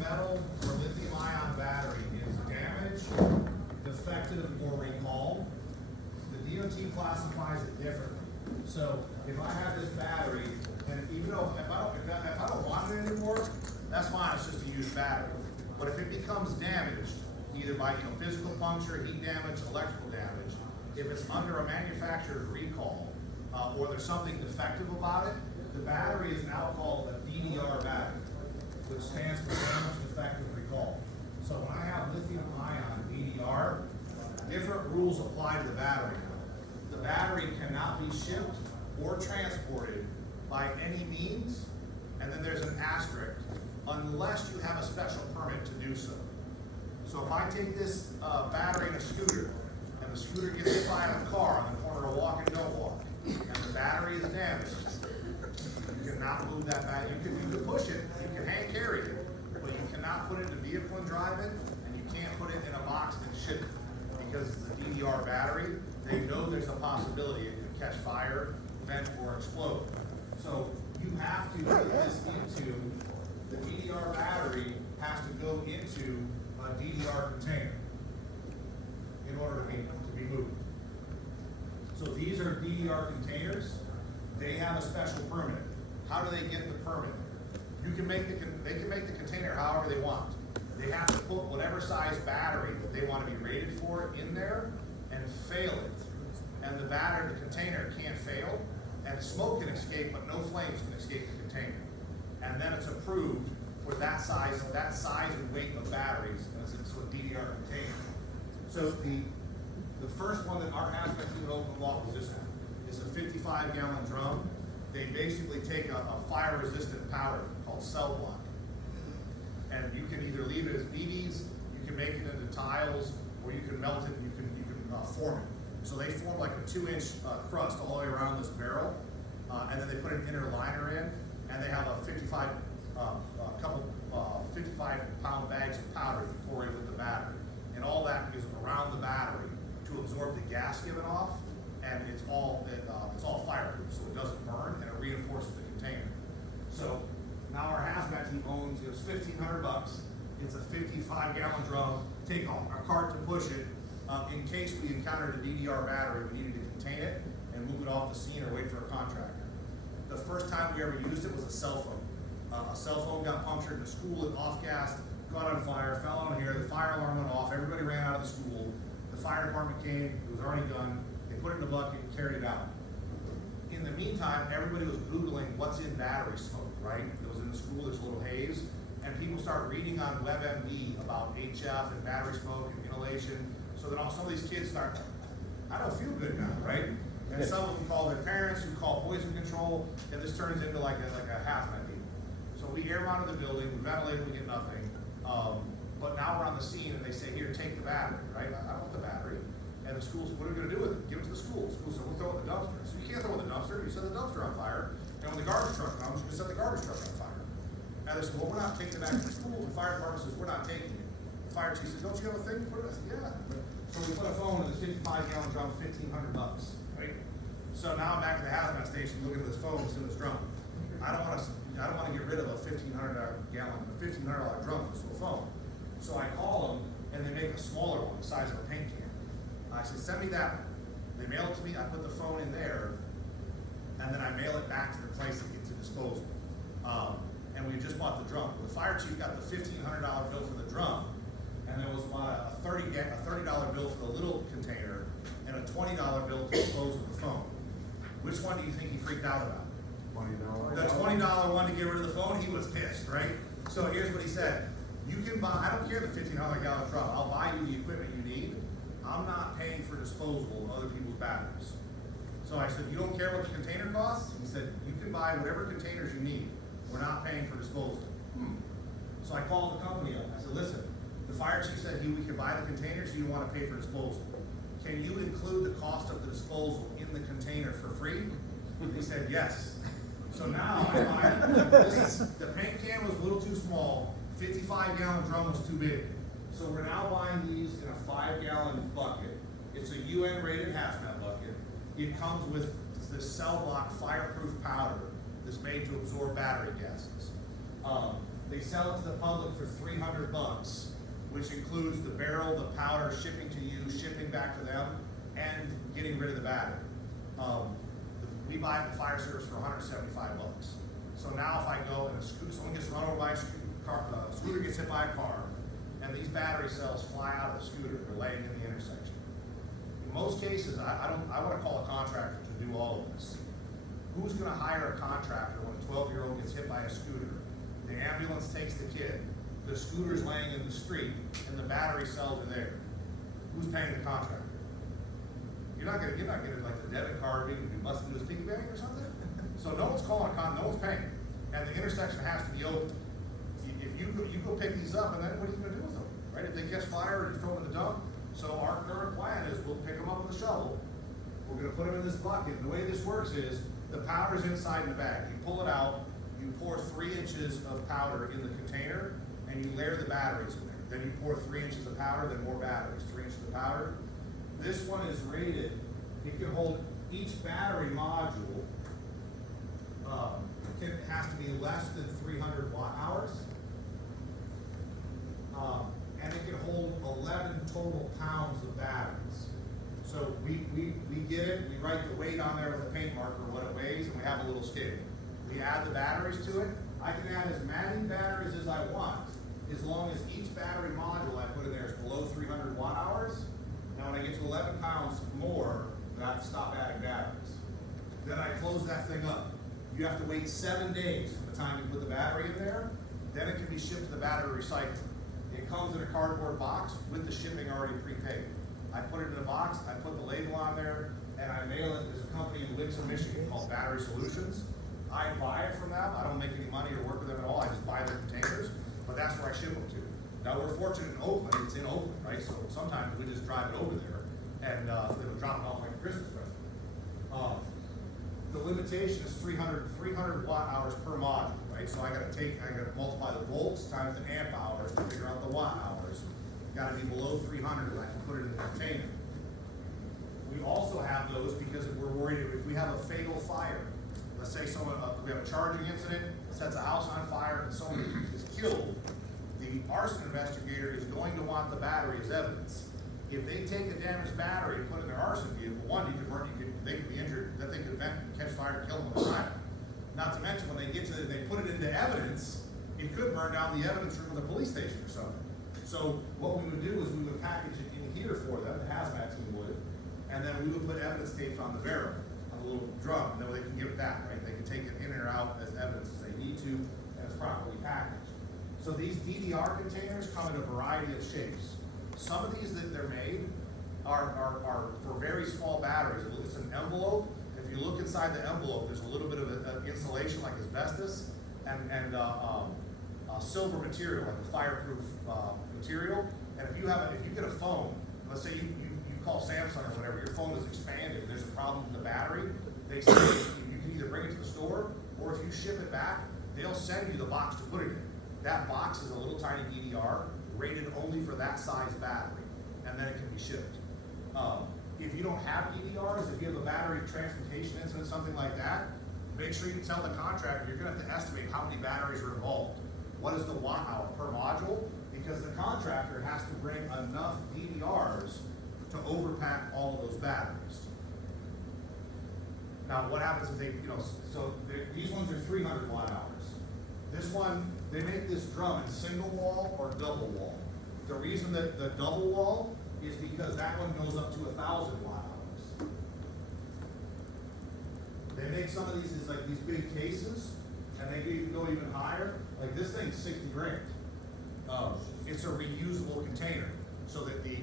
metal or lithium ion battery is damaged, defective, or recalled, the DOT classifies it differently. So if I have this battery, and even though if I don't want it anymore, that's fine, it's just a used battery. But if it becomes damaged, either by physical puncture, heat damage, electrical damage, if it's under a manufacturer's recall, or there's something defective about it, the battery is now called a DDR battery, which stands for damage, defective, recall. So when I have lithium ion DDR, different rules apply to the battery now. The battery cannot be shipped or transported by any means, and then there's an asterisk, unless you have a special permit to do so. So if I take this battery in a scooter, and the scooter gets hit by a car on the corner of Walk and Don't Walk, and the battery is damaged, you cannot move that battery. You can push it, you can hand carry it, but you cannot put it in a vehicle and drive it, and you can't put it in a box and ship it. Because it's a DDR battery, they know there's a possibility it could catch fire, vent, or explode. So you have to put this into, the DDR battery has to go into a DDR container in order to be moved. So these are DDR containers. They have a special permit. How do they get the permit? You can make they can make the container however they want. They have to put whatever size battery that they want to be rated for in there and fail it. And the container can't fail, and smoke can escape, but no flames can escape the container. And then it's approved for that size and weight of batteries, and it's a DDR container. So the first one that our hazmat team at Oakland Law was this one. It's a 55-gallon drum. They basically take a fire-resistant powder called cell block, and you can either leave it as BBs, you can make it into tiles, or you can melt it and you can form it. So they form like a 2-inch crust all the way around this barrel, and then they put an inner liner in, and they have a 55-pound bags of powder to pour in with the battery, and all that is around the battery to absorb the gas given off, and it's all fireproof, so it doesn't burn, and it reinforces the container. So now our hazmat team owns, it was $1,500. It's a 55-gallon drum. Take a cart to push it. In case we encountered a DDR battery, we needed to contain it and move it off the scene or wait for a contractor. The first time we ever used it was a cell phone. A cell phone got punctured in a school at off-gas, caught on fire, fell on here, the fire alarm went off, everybody ran out of the school. The fire department came, it was already done, they put it in a bucket and carried it out. In the meantime, everybody was Googling what's in battery smoke, right? It was in the school, there's a little haze, and people start reading on WebMD about HF and battery smoke and inhalation, so that some of these kids start, I don't feel good now, right? And some of them call their parents, who call poison control, and this turns into like a hazmat meeting. So we air monitor the building, we ventilate it, we get nothing. But now we're on the scene and they say, here, take the battery, right? I don't want the battery. And the school's, what are we gonna do with it? Give it to the school. The school said, we'll throw it in the dumpster. So you can't throw it in the dumpster, you set the dumpster on fire. And when the garbage truck comes, you can set the garbage truck on fire. And they said, well, we're not taking it back to the school. The fire department says, we're not taking it. The fire chief says, don't you have a thing for it? I said, yeah. So we put a phone in the 55-gallon drum, $1,500, right? So now I'm back at the hazmat station looking at this phone that's in this drum. I don't want to get rid of a $1,500 drum for this little phone. So I call them, and they make a smaller one, the size of a paint can. I said, send me that one. They mail it to me, I put the phone in there, and then I mail it back to the place that gets to disposal. And we just bought the drum. The fire chief got the $1,500 bill for the drum, and there was about a $30 bill for the little container, and a $20 bill to dispose of the phone. Which one do you think he freaked out about? $20. The $20 one to get rid of the phone, he was pissed, right? So here's what he said. You can buy, I don't care the $1,500 gallon drum, I'll buy you the equipment you need. I'm not paying for disposal of other people's batteries. So I said, you don't care what the container costs? He said, you can buy whatever containers you need. We're not paying for disposal. So I called the company up. I said, listen, the fire chief said we could buy the containers, you don't want to pay for disposal. Can you include the cost of the disposal in the container for free? He said, yes. So now I buy, the paint can was a little too small, 55-gallon drum was too big. So we're now buying these in a 5-gallon bucket. It's a UN rated hazmat bucket. It comes with this cell block fireproof powder that's made to absorb battery gases. They sell it to the public for $300, which includes the barrel, the powder, shipping to you, shipping back to them, and getting rid of the battery. We buy it at the fire service for $175. So now if I go and someone gets run over by a scooter gets hit by a car, and these battery cells fly out of the scooter, they're laying in the intersection. In most cases, I want to call a contractor to do all of this. Who's going to hire a contractor when a 12-year-old gets hit by a scooter? The ambulance takes the kid, the scooter's laying in the street, and the battery cells are there. Who's paying the contractor? You're not gonna like the debit card being busted into his piggy bank or something. So no one's calling no one's paying, and the intersection has to be open. If you go pick these up, and then what are you gonna do with them, right? If they catch fire or you throw them in the dump. So our current plan is we'll pick them up with a shovel. We're gonna put them in this bucket. And the way this works is the powder's inside the bag. You pull it out, you pour 3 inches of powder in the container, and you layer the batteries in there. Then you pour 3 inches of powder, then more batteries, 3 inches of powder. This one is rated, it can hold each battery module, has to be less than 300 watt hours. And it can hold 11 total pounds of batteries. So we get it, we write the weight on there with a paint marker, what it weighs, and we have a little scale. We add the batteries to it. I can add as many batteries as I want, as long as each battery module I put in there is below 300 watt hours. Now when I get to 11 pounds more, I have to stop adding batteries. Then I close that thing up. You have to wait 7 days from the time you put the battery in there. Then it can be shipped to the battery recycler. It comes in a cardboard box with the shipping already prepaid. I put it in a box, I put the label on there, and I mail it. There's a company in Wixom, Michigan called Battery Solutions. I buy it from them. I don't make any money or work with them at all. I just buy their containers, but that's where I ship them to. Now we're fortunate in Oakland, it's in Oakland, right? So sometimes we just drive it over there and they'll drop it off like a Christmas present. The limitation is 300 watt hours per module, right? So I gotta multiply the volts times the amp hours to figure out the watt hours. Gotta be below 300 and I can put it in the container. We also have those because we're worried if we have a fatal fire. Let's say we have a charging incident, sets a house on fire, and someone is killed. The arson investigator is going to want the battery as evidence. If they take a damaged battery and put it in their arson vehicle, one, they could be injured, that thing could catch fire and kill them on the time. Not to mention when they put it into evidence, it could burn down the evidence room of the police station or something. So what we would do is we would package it in here for them, the hazmat team would, and then we would put evidence tapes on the barrel, on the little drum, and then they can give it back, right? They can take it in or out as evidence as they need to, and it's properly packaged. So these DDR containers come in a variety of shapes. Some of these that they're made are for very small batteries. It's an envelope. If you look inside the envelope, there's a little bit of insulation like asbestos and silver material, like a fireproof material. And if you get a phone, let's say you call Samsung or whatever, your phone is expanded, there's a problem with the battery, they say you can either bring it to the store, or if you ship it back, they'll send you the box to put it in. That box is a little tiny DDR, rated only for that size battery, and then it can be shipped. If you don't have DDRs, if you have a battery transportation incident, something like that, make sure you tell the contractor you're going to have to estimate how many batteries are involved. What is the watt hour per module? Because the contractor has to bring enough DDRs to overpack all of those batteries. Now, what happens if these ones are 300 watt hours. This one, they make this drum in single wall or double wall. The reason that the double wall is because that one goes up to 1,000 watt hours. They make some of these as like these big cases, and they can go even higher. Like this thing's 60 grand. It's a reusable container, so that the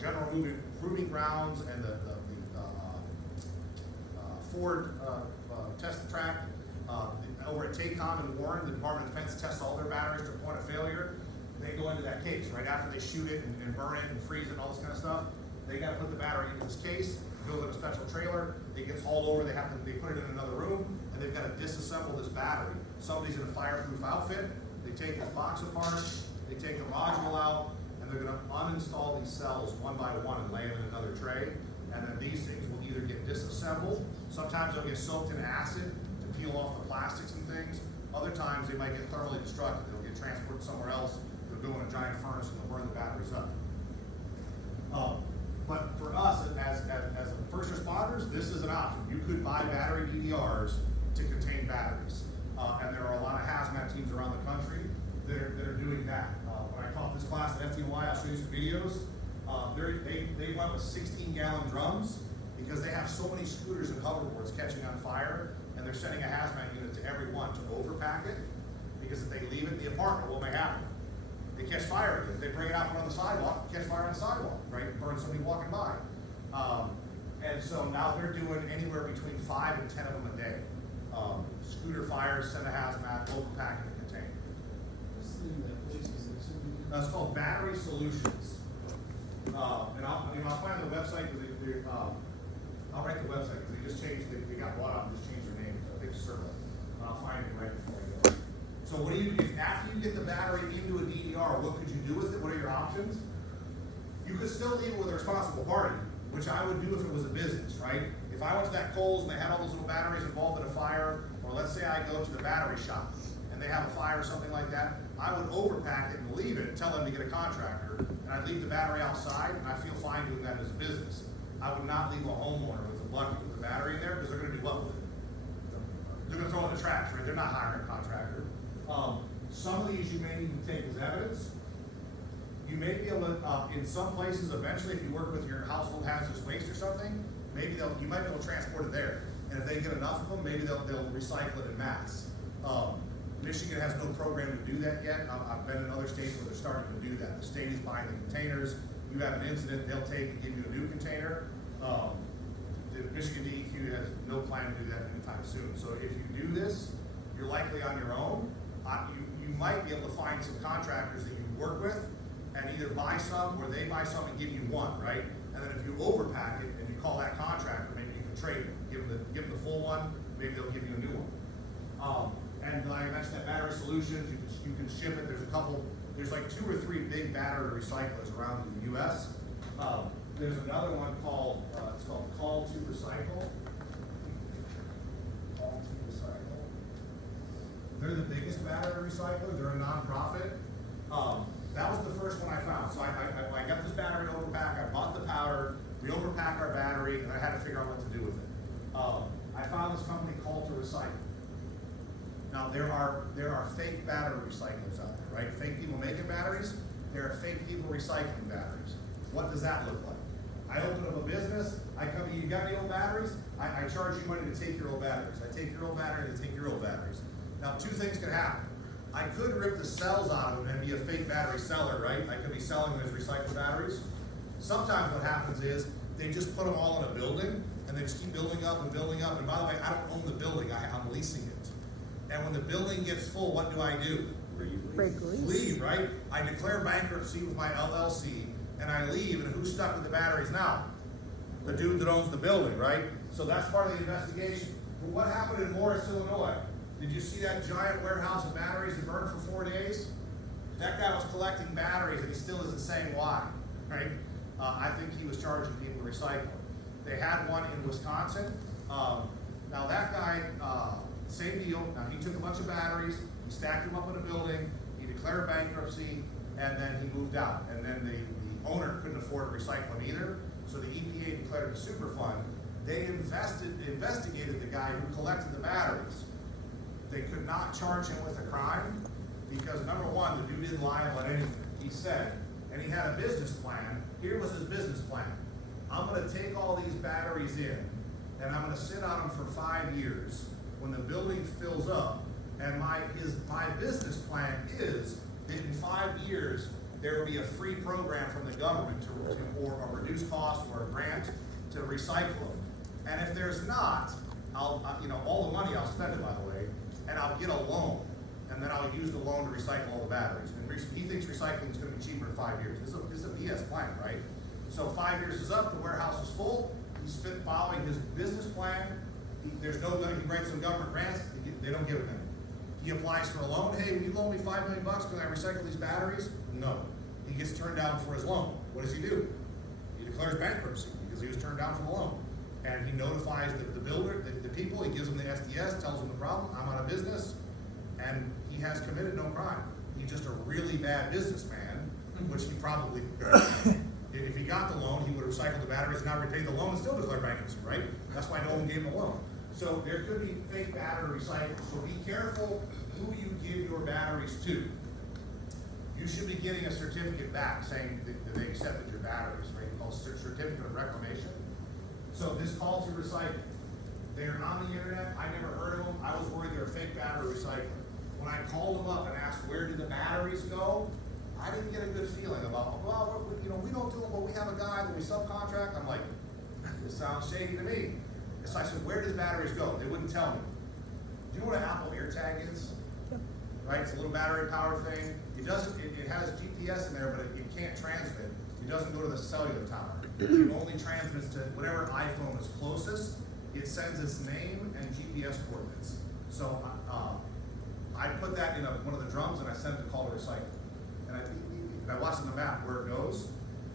general proving grounds and the Ford test track over at TACOM and Warren, the Department of Defense tests all their batteries to a point of failure. They go into that case right after they shoot it and burn it and freeze it and all this kind of stuff. They got to put the battery into this case, build it in a special trailer. It gets hauled over. They put it in another room, and they've got to disassemble this battery. Somebody's in a fireproof outfit. They take this box apart. They take the module out, and they're going to uninstall these cells one by one and lay them in another tray. And then these things will either get disassembled. Sometimes they'll get soaked in acid to peel off the plastics and things. Other times, they might get thoroughly destructed. They'll get transported somewhere else. They'll go in a giant furnace and they'll burn the batteries up. But for us, as first responders, this is an option. You could buy battery DDRs to contain batteries. And there are a lot of hazmat teams around the country that are doing that. When I taught this class at FDNY, I'll show you some videos. They went with 16-gallon drums because they have so many scooters and hoverboards catching on fire, and they're sending a hazmat unit to every one to overpack it, because if they leave it in the apartment, what may happen? They catch fire again. If they bring it out on the sidewalk, catch fire on the sidewalk, right? Burn somebody walking by. And so now they're doing anywhere between 5 and 10 of them a day. Scooter fires, send a hazmat, overpack and contain. It's called Battery Solutions. And I'll find the website because I'll write the website because they just changed. They got bought out and just changed their name. So I think Servo. I'll find it right before I go. So what do you do? After you get the battery into a DDR, what could you do with it? What are your options? You could still leave it with a responsible party, which I would do if it was a business, right? If I went to that Kohl's and they had all those little batteries involved in a fire, or let's say I go to the battery shop and they have a fire or something like that, I would overpack it and leave it, tell them to get a contractor, and I'd leave the battery outside, and I feel fine doing that as a business. I would not leave a homeowner with a bucket with the battery in there, because they're gonna do what with it? They're gonna throw it in the trash, right? They're not hiring a contractor. Some of these you may need to take as evidence. You may be able to, in some places, eventually, if you work with your household hazardous waste or something, maybe you might be able to transport it there. And if they get enough of them, maybe they'll recycle it in mass. Michigan has no program to do that yet. I've been in other states where they're starting to do that. The state is buying the containers. You have an incident, they'll take and give you a new container. The Michigan DEQ has no plan to do that anytime soon. So if you do this, you're likely on your own. You might be able to find some contractors that you work with and either buy some or they buy some and give you one, right? And then if you overpack it and you call that contractor, maybe you can trade it. Give them the full one, maybe they'll give you a new one. And like I mentioned, that Battery Solutions, you can ship it. There's like 2 or 3 big battery recyclers around the U.S. There's another one called, it's called Call to Recycle. Call to Recycle. They're the biggest battery recycler. They're a nonprofit. That was the first one I found. So I got this battery overpack. I bought the powder. We overpack our battery, and I had to figure out what to do with it. I found this company Call to Recycle. Now there are fake battery recyclers out there, right? Fake people making batteries. There are fake people recycling batteries. What does that look like? I open up a business. I come to you, got any old batteries? I charge you money to take your old batteries. I take your old battery to take your old batteries. Now 2 things can happen. I could rip the cells out of them and be a fake battery seller, right? I could be selling them as recycled batteries. Sometimes what happens is they just put them all in a building and they just keep building up and building up. And by the way, I don't own the building, I'm leasing it. And when the building gets full, what do? Leave, right? I declare bankruptcy with my LLC and I leave, and who's stuck with the batteries now? The dude that owns the building, right? So that's part of the investigation. But what happened in Morris, Illinois? Did you see that giant warehouse of batteries that burned for 4 days? That guy was collecting batteries and he still isn't saying why, right? I think he was charging people to recycle. They had one in Wisconsin. Now that guy, same deal. Now he took a bunch of batteries, he stacked them up in a building, he declared bankruptcy, and then he moved out. And then the owner couldn't afford to recycle them either, so the EPA declared a Superfund. They investigated the guy who collected the batteries. They could not charge him with a crime because, number one, the dude didn't lie about anything. He said, and he had a business plan. Here was his business plan. I'm going to take all these batteries in, and I'm going to sit on them for 5 years. When the building fills up, and my business plan is that in 5 years there will be a free program from the government or a reduced cost or a grant to recycle them. And if there's not, all the money I'll spend it, by the way, and I'll get a loan, and then I'll use the loan to recycle all the batteries. And he thinks recycling is going to be cheaper in 5 years. This is a BS plan, right? So 5 years is up, the warehouse is full. He's following his business plan. He writes some government grants. They don't give him any. He applies for a loan. Hey, will you loan me $5 million? Can I recycle these batteries? No. He gets turned down for his loan. What does he do? He declares bankruptcy because he was turned down for the loan. And he notifies the builder, the people. He gives them the SDS, tells them the problem. I'm out of business. and he has committed no crime. He's just a really bad businessman, which he probably, if he got the loan, he would have recycled the batteries, not repaid the loan, and still declared bankruptcy, right? That's why no one gave him a loan. So there could be fake battery recyclers. So be careful who you give your batteries to. You should be getting a certificate back saying that they accepted your batteries, right? Called certificate of reclamation. So this call to recycle, they're on the internet. I never heard of them. I was worried they're a fake battery recycler. When I called them up and asked where did the batteries go, I didn't get a good feeling about, well, we don't do them, but we have a guy that we subcontract. I'm like, this sounds shady to me. So I said, where do the batteries go? They wouldn't tell me. Do you know what an Apple AirTag is? Right, it's a little battery powered thing. It has GPS in there, but it can't transmit. It doesn't go to the cellular tower. It only transmits to whatever iPhone is closest. It sends its name and GPS coordinates. So I put that in one of the drums and I sent it to call to recycle. And I watched on the map where it goes.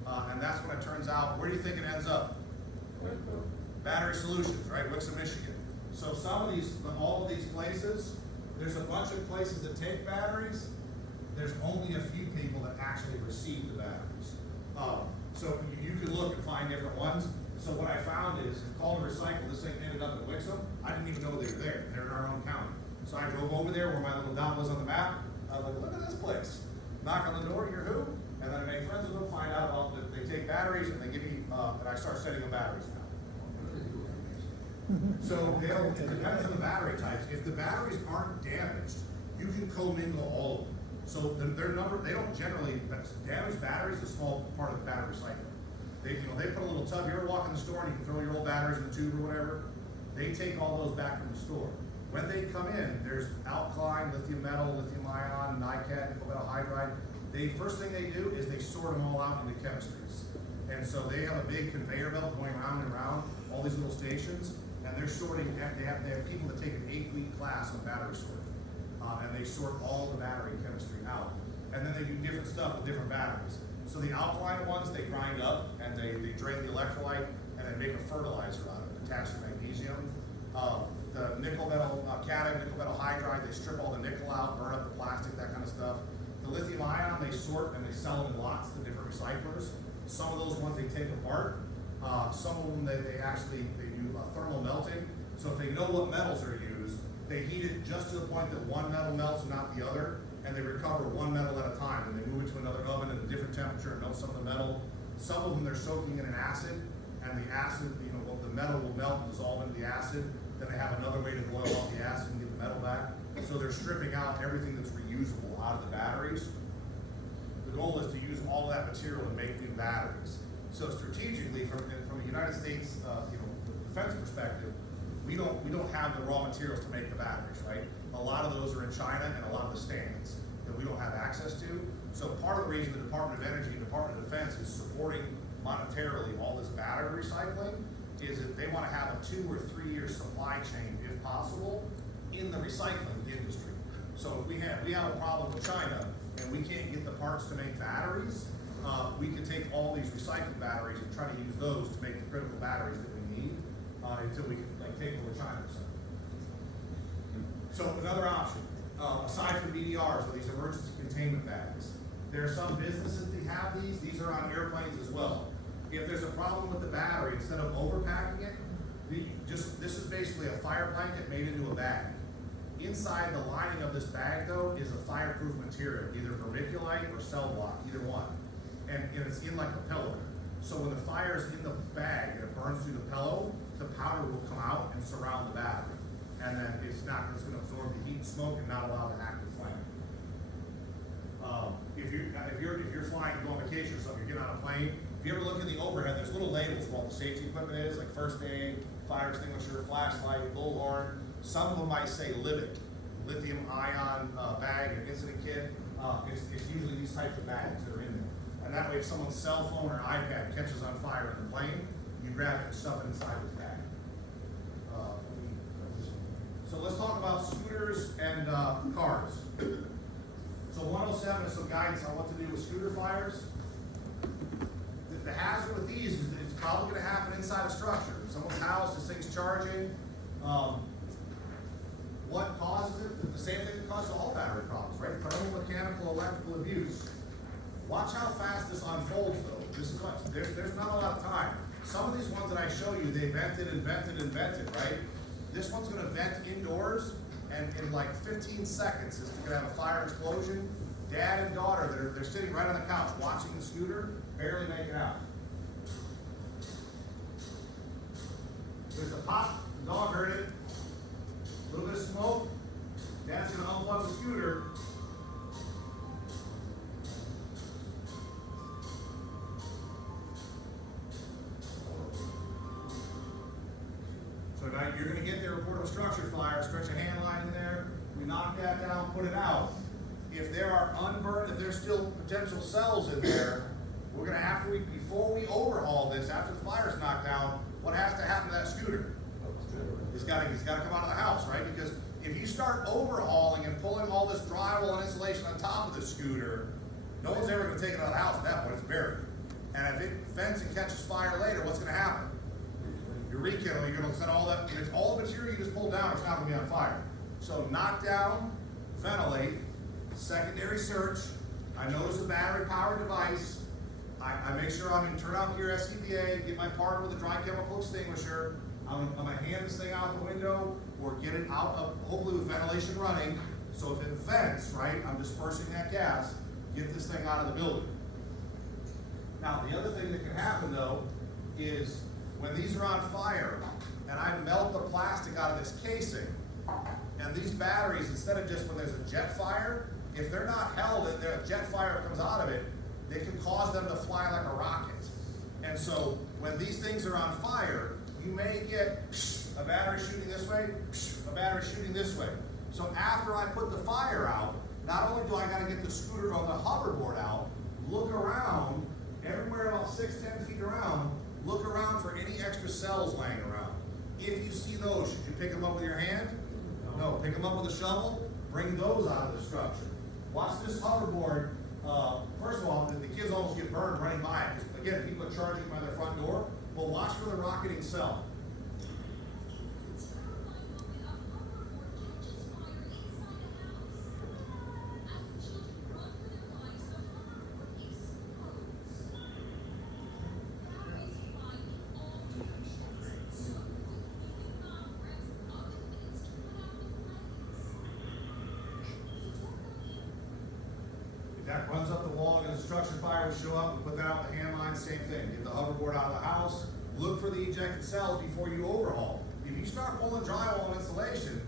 And that's when it turns out, where do you think it ends up? Battery Solutions, right, Wixom, Michigan. So all of these places, there's a bunch of places that take batteries. There's only a few people that actually receive the batteries. So you can look and find different ones. So what I found is, call to recycle, this thing ended up in Wixom. I didn't even know they were there. They're in our own county. So I drove over there where my little dot was on the map. I was like, look at this place. Knock on the door, you're who? And then I make friends with them, find out about that they take batteries, and they give me, and I start sending them batteries now. So it depends on the battery types. If the batteries aren't damaged, you can commingle all of them. So they don't generally, damaged batteries is a small part of the battery recycling. They put a little tub. You ever walk in the store and you can throw your old batteries in the tube or whatever? They take all those back from the store. When they come in, there's alkaline, lithium metal, lithium ion, NiCad, nickel metal hydride. First thing they do is they sort them all out into chemistries. And so they have a big conveyor belt going around and around, all these little stations, and they're sorting, they have people that take an 8-week class on battery sorting. And they sort all the battery chemistry out. And then they do different stuff with different batteries. So the alkaline ones, they grind up and they drain the electrolyte and then make a fertilizer out of it, potassium, magnesium. The nickel metal cation, nickel metal hydride, they strip all the nickel out, burn up the plastic, that kind of stuff. The lithium ion, they sort and they sell them in lots to different recyclers. Some of those ones they take apart. Some of them they do thermal melting. So if they know what metals are used, they heat it just to the point that one metal melts and not the other, and they recover one metal at a time, and they move it to another oven at a different temperature and melt some of the metal. Some of them they're soaking in an acid, and the acid, the metal will melt and dissolve into the acid. Then they have another way to boil off the acid and get the metal back. So they're stripping out everything that's reusable out of the batteries. The goal is to use all of that material and make new batteries. So strategically, from the United States, defense perspective, we don't have the raw materials to make the batteries, right? A lot of those are in China and a lot of the stands that we don't have access to. So part of the reason the Department of Energy and Department of Defense is supporting monetarily all this battery recycling is that they want to have a 2 or 3 year supply chain, if possible, in the recycling industry. So if we have a problem with China and we can't get the parts to make batteries, we can take all these recycled batteries and try to use those to make the critical batteries that we need until we can take over China or something. So another option, aside from BDRs, are these emergency containment bags. There are some businesses that have these. These are on airplanes as well. If there's a problem with the battery, instead of overpacking it, this is basically a fire blanket made into a bag. Inside the lining of this bag, though, is a fireproof material, either vermiculite or cell block, either one. And it's in like a pillow. So when the fire is in the bag and it burns through the pillow, the powder will come out and surround the battery. And then it's going to absorb the heat and smoke and not allow the active flame. If you're flying, you go on vacation or something, you get on a plane, if you ever look in the overhead, there's little labels where all the safety equipment is, like first aid, fire extinguisher, flashlight, bullhorn. Some of them might say LIBIC, lithium ion bag and incident kit. It's usually these types of bags that are in there. And that way, if someone's cell phone or iPad catches on fire in the plane, you grab it and stuff it inside this bag. So let's talk about scooters and cars. So 107 is some guidance on what to do with scooter fires. The hazard with these is that it's probably going to happen inside a structure. Someone's house, this thing's charging. what causes it? The same thing that causes all battery problems, right? Thermomechanical, electrical abuse. Watch how fast this unfolds though. This is what, there's not a lot of time. Some of these ones that I show you, they vented, right? This one's gonna vent indoors, and in like 15 seconds, it's gonna have a fire explosion. Dad and daughter, they're sitting right on the couch watching the scooter, barely make it out. There's a pop, the dog heard it. A little bit of smoke. Dad's gonna unplug the scooter. So now you're gonna get there, report of a structure fire, stretch a hand line in there, we knock that down, put it out. If there are unburned, if there's still potential cells in there, we're gonna have to, before we overhaul this, after the fire's knocked down, what has to happen to that scooter? It's gotta come out of the house, right? Because if you start overhauling and pulling all this drywall and insulation on top of the scooter, no one's ever gonna take it out of the house at that point, it's buried. And if it vents and catches fire later, what's gonna happen? You're rekindling, you're gonna set all that, and it's all the material you just pulled down, it's not gonna be on fire. So knock down, ventilate, secondary search. I notice a battery powered device. I make sure I'm in turn out gear SCBA, get my partner with a dry chemical extinguisher. I'm gonna hand this thing out the window or get it out of, hopefully with ventilation running. So if it vents, right, I'm dispersing that gas, get this thing out of the building. Now, the other thing that can happen though is when these are on fire and I melt the plastic out of this casing, and these batteries, instead of just when there's a jet fire, if they're not held and a jet fire comes out of it, they can cause them to fly like a rocket. And so when these things are on fire, you may get a battery shooting this way, a battery shooting this way. So after I put the fire out, not only do I gotta get the scooter on the hoverboard out, look around, everywhere about 6-10 feet around, look around for any extra cells laying around. If you see those, should you pick them up with your hand? No, pick them up with a shovel, bring those out of the structure. Watch this hoverboard. First of all, the kids almost get burned running by it. Because again, people are charging by their front door. But watch for the rocketing cell. That runs up the wall, and the structure fire will show up and put that out with the hand line, same thing. Get the hoverboard out of the house, look for the ejected cells before you overhaul. If you start pulling drywall and insulation,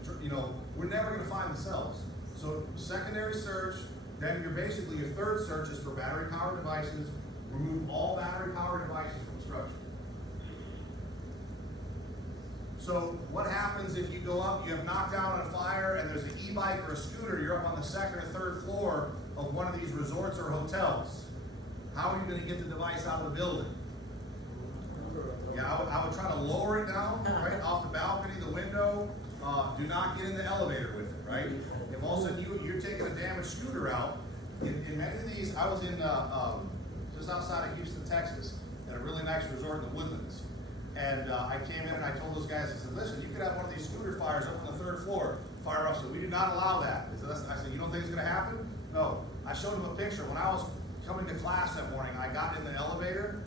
we're never gonna find the cells. So secondary search, then your third search is for battery powered devices. Remove all battery powered devices from the structure. So what happens if you go up, you have knocked down on a fire and there's an e-bike or a scooter, you're up on the second or third floor of one of these resorts or hotels. How are you gonna get the device out of the building? Yeah, I would try to lower it down, right, off the balcony, the window. Do not get in the elevator with it, right? If all of a sudden you're taking a damaged scooter out, in many of these, I was in just outside of Houston, Texas, at a really nice resort in the Woodlands. And I came in and I told those guys, I said, listen, you could have one of these scooter fires up on the third floor. Fire officer, we do not allow that. I said, you don't think it's gonna happen? No. I showed them a picture. When I was coming to class that morning, I got in the elevator.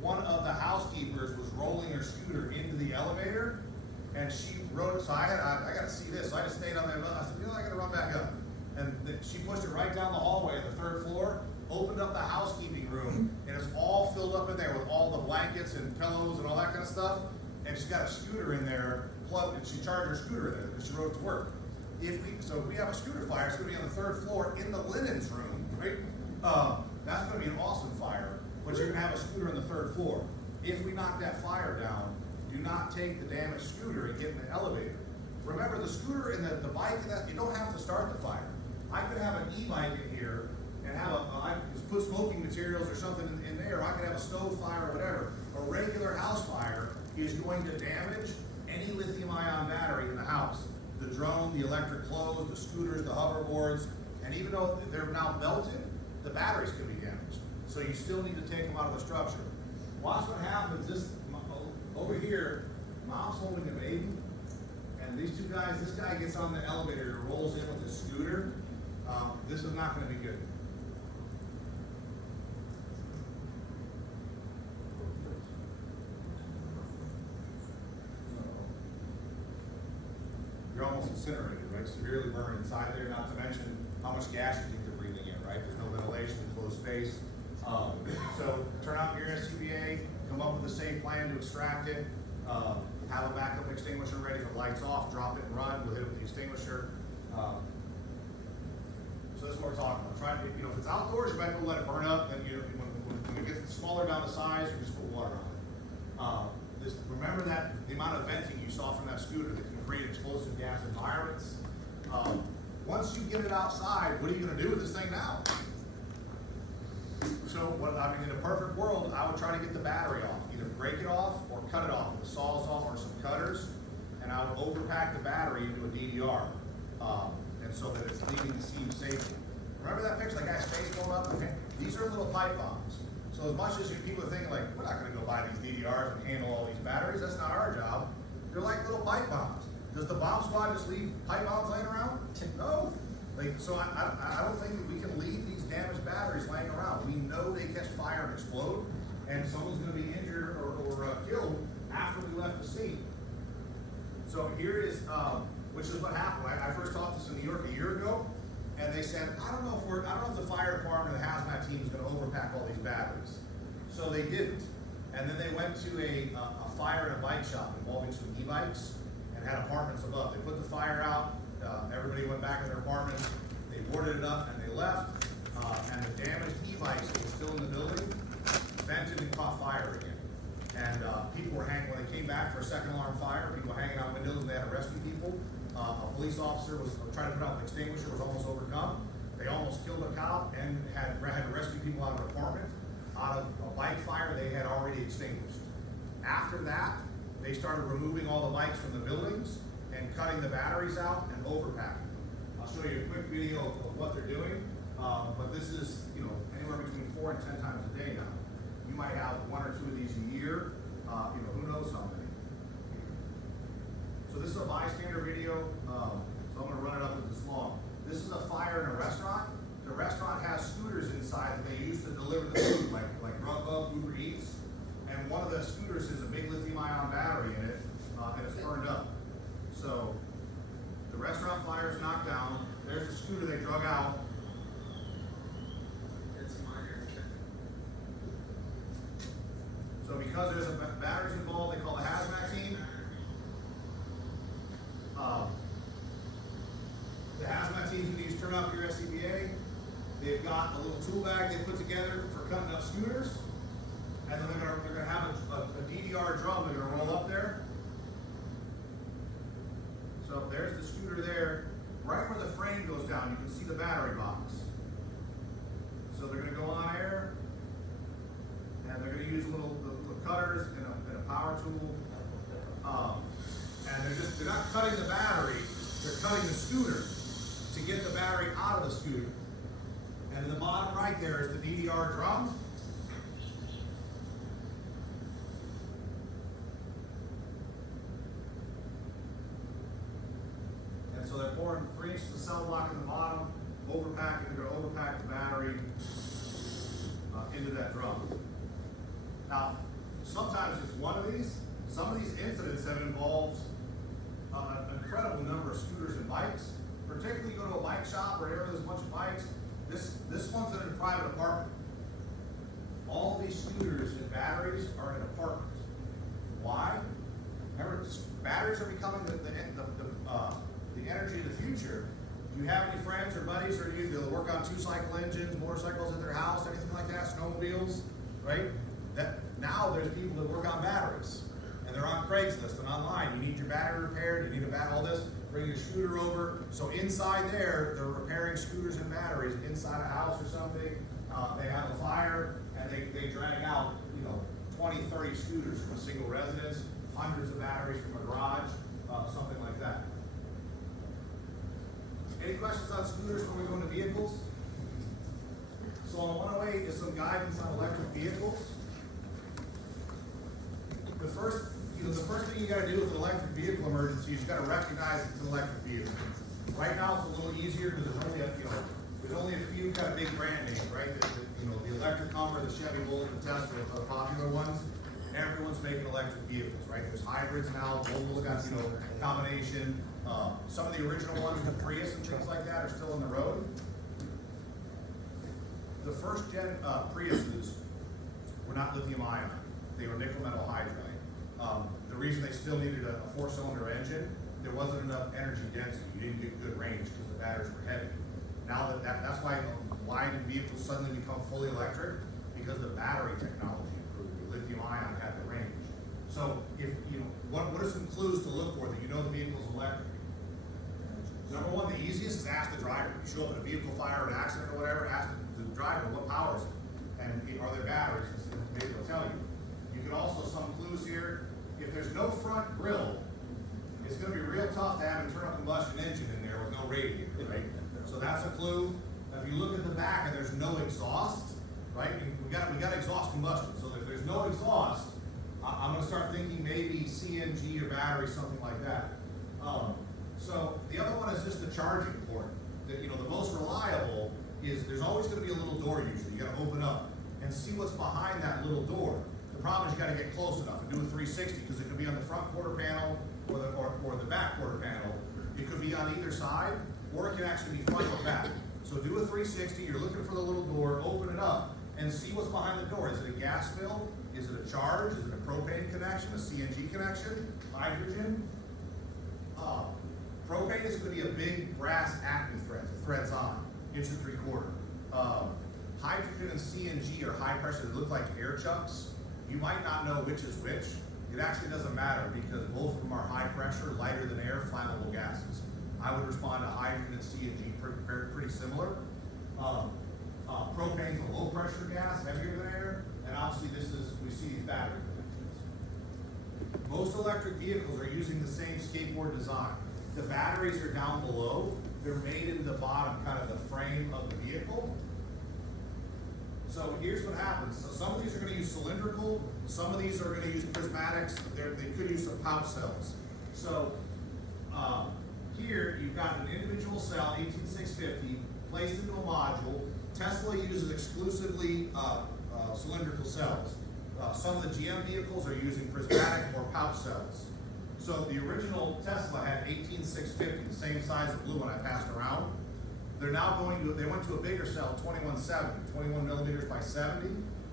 One of the housekeepers was rolling her scooter into the elevator, and she rode it. So I got to see this. So I just stayed on there. I said, I got to run back up. And she pushed it right down the hallway of the third floor, opened up the housekeeping room, and it's all filled up in there with all the blankets and pillows and all that kind of stuff. And she's got a scooter in there plugged, and she charged her scooter in there, and she rode it to work. If we have a scooter fire, it's going to be on the third floor in the linens room, right? That's going to be an awesome fire, but you're going to have a scooter on the third floor. If we knock that fire down, do not take the damaged scooter and get in the elevator. Remember, the scooter and the bike, and that, you don't have to start the fire. I could have an e-bike in here and have I could put smoking materials or something in there. I could have a stove fire or whatever. A regular house fire is going to damage any lithium-ion battery in the house. The drone, the electric clothes, the scooters, the hoverboards, and even though they're now belted, the batteries could be damaged. So you still need to take them out of the structure. Watch what happens. This over here, mom's holding a baby, and these two guys, this guy gets on the elevator, rolls in with his scooter, this is not gonna be good. You're almost incinerated, right? Severely burned inside there, not to mention how much gas you think they're breathing in, right? There's no ventilation, closed space. So turn out your SCBA, come up with a safe plan to extract it, have a backup extinguisher ready for lights off, drop it and run, we'll hit it with the extinguisher. So this is what we're talking about. Try to, if it's outdoors, you might be able to let it burn up, then when it gets smaller down the size, you just put water on it. Remember that the amount of venting you saw from that scooter that can create explosive gas environments. Once you get it outside, what are you going to do with this thing now? So, in a perfect world, I would try to get the battery off, either break it off or cut it off with a sawzall or some cutters, and I would overpack the battery into a DDR, and so that it's leaving the scene safely. Remember that picture, that guy's face blown up? Okay. These are little pipe bombs. So as much as people are thinking like, we're not going to go buy these DDRs and handle all these batteries, that's not our job. They're like little pipe bombs. Does the bomb squad just leave pipe bombs laying around? No. So I don't think that we can leave these damaged batteries laying around. We know they catch fire and explode, and someone's going to be injured or killed after we left the scene. So here is, which is what happened. I first taught this in New York a year ago, and they said, I don't know if the fire department or the hazmat team is going to overpack all these batteries. So they didn't. And then they went to a fire and a bike shop involving some e-bikes and had apartments above. They put the fire out, everybody went back in their apartments, they boarded it up and they left, and the damaged e-bikes that were still in the building vented and caught fire again. And people were hanging, when they came back for a second alarm fire, people were hanging out windows and they had to rescue people. A police officer was trying to put out an extinguisher, was almost overcome. They almost killed a cop and had to rescue people out of an apartment. Out of a bike fire they had already extinguished. After that, they started removing all the bikes from the buildings and cutting the batteries out and overpacking. I'll show you a quick video of what they're doing, but this is anywhere between 4 and 10 times a day now. You might have 1 or 2 of these a year, who knows how many. So this is a bystander video, so I'm going to run it up with this long. This is a fire in a restaurant. The restaurant has scooters inside that they use to deliver the food, like Grubhub, Uber Eats, and one of the scooters has a big lithium-ion battery in it, and it's burned up. So the restaurant fire is knocked down. There's the scooter they drug out. So because there's batteries involved, they call the hazmat team. The hazmat team's going to use turn up your SCBA. They've got a little tool bag they put together for cutting up scooters, and then they're going to have a DDR drum they're going to roll up there. So there's the scooter there. Right where the frame goes down, you can see the battery box. So they're going to go on air, and they're going to use little cutters and a power tool. And they're not cutting the battery, they're cutting the scooter to get the battery out of the scooter. And in the bottom right there is the DDR drum. And so they're pouring 3 inches of cell block in the bottom, overpacking, they're going to overpack the battery into that drum. Now, sometimes it's one of these. Some of these incidents have involved an incredible number of scooters and bikes. Particularly, you go to a bike shop or area there's a bunch of bikes. This one's in a private apartment. All these scooters and batteries are in apartments. Why? Remember, batteries are becoming the energy of the future. Do you have any friends or buddies or you that work on 2-cycle engines, motorcycles at their house, anything like that, snowmobiles, right? Now there's people that work on batteries, and they're on Craigslist and online. You need your battery repaired, you need a battery, all this, bring your scooter over. So inside there, they're repairing scooters and batteries inside a house or something. They have a fire, and they drag out 20, 30 scooters from a single residence, hundreds of batteries from a garage, something like that. Any questions on scooters before we go into vehicles? So on 108 is some guidance on electric vehicles. The first thing you got to do with an electric vehicle emergency emergency, you just gotta recognize it's an electric vehicle. Right now, it's a little easier because there's only a few kind of big brand names, right? The electric Hummer, the Chevy Volt, the Tesla are the popular ones. Everyone's making electric vehicles, right? There's hybrids now, Volvo's got, combination. Some of the original ones, the Prius and things like that are still on the road. The first gen Priuses were not lithium ion. They were nickel metal hydride. The reason they still needed a 4-cylinder engine, there wasn't enough energy density. You didn't get good range because the batteries were heavy. Now that's why vehicles suddenly become fully electric, because the battery technology improved. The lithium ion had the range. So what are some clues to look for that you know the vehicle's electric? Number one, the easiest is ask the driver. You show up in a vehicle fire or an accident or whatever, ask the driver what powers it, and are there batteries? Maybe they'll tell you. You can also, some clues here, if there's no front grille, it's going to be real tough to have an internal combustion engine in there with no radiator, right? So that's a clue. If you look at the back and there's no exhaust, right? We got exhaust combustion. So if there's no exhaust, I'm going to start thinking maybe CNG or battery, something like that. So the other one is just the charging port. The most reliable is there's always going to be a little door usually. You got to open up and see what's behind that little door. The problem is you got to get close enough and do a 360 because it could be on the front quarter panel or the back quarter panel. It could be on either side, or it can actually be front or back. So do a 360, you're looking for the little door, open it up, and see what's behind the door. Is it a gas fill? Is it a charge? Is it a propane connection, a CNG connection, hydrogen? Propane is going to be a big brass acme thread. The thread's on, 1.75". Hydrogen and CNG are high pressure. They look like air chucks. You might not know which is which. It actually doesn't matter because both of them are high pressure, lighter than air, flammable gases. I would respond to hydrogen and CNG pretty similar. Propane is a low pressure gas, heavier than air, and obviously we see these battery connections. Most electric vehicles are using the same skateboard design. The batteries are down below. They're made in the bottom, kind of the frame of the vehicle. So here's what happens. So some of these are going to use cylindrical, some of these are going to use prismatics, they could use some pouch cells. So here you've got an individual cell, 18650, placed into a module. Tesla uses exclusively cylindrical cells. Some of the GM vehicles are using prismatic or pouch cells. So the original Tesla had 18650, the same size as the blue one I passed around. They're now they went to a bigger cell, 2170, 21 millimeters by 70.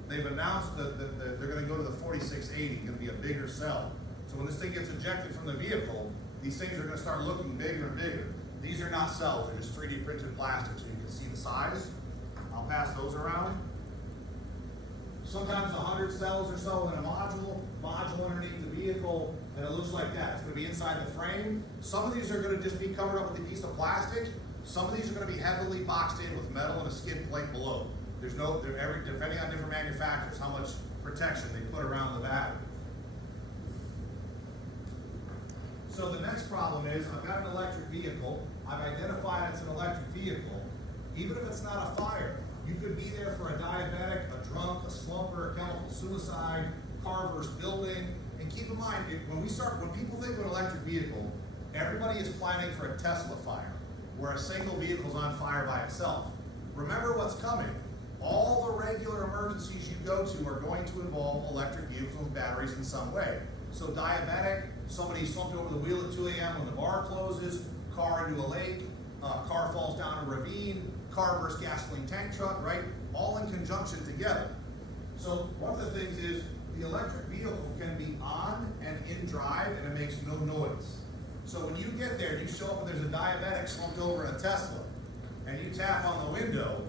They've announced that they're going to go to the 4680, going to be a bigger cell. So when this thing gets ejected from the vehicle, these things are going to start looking bigger and bigger. These are not cells, they're just 3D printed plastic, so you can see the size. I'll pass those around. Sometimes 100 cells or so in a module underneath the vehicle, and it looks like that. It's going to be inside the frame. Some of these are going to just be covered up with a piece of plastic. Some of these are going to be heavily boxed in with metal and a skid plate below. Depending on different manufacturers, how much protection they put around the battery. So the next problem is, I've got an electric vehicle. I've identified it's an electric vehicle. Even if it's not a fire, you could be there for a diabetic, a drunk, a slumper, a chemical suicide, car versus building. And keep in mind, when people think of an electric vehicle, everybody is planning for a Tesla fire, where a single vehicle is on fire by itself. Remember what's coming. All the regular emergencies you go to are going to involve electric vehicles with batteries in some way. So diabetic, somebody slumped over the wheel at 2 a.m. when the bar closes, car into a lake, car falls down a ravine, car versus gasoline tank truck, right? All in conjunction together. So one of the things is the electric vehicle can be on and in drive and it makes no noise. So when you get there and you show up and there's a diabetic slumped over in a Tesla and you tap on the window,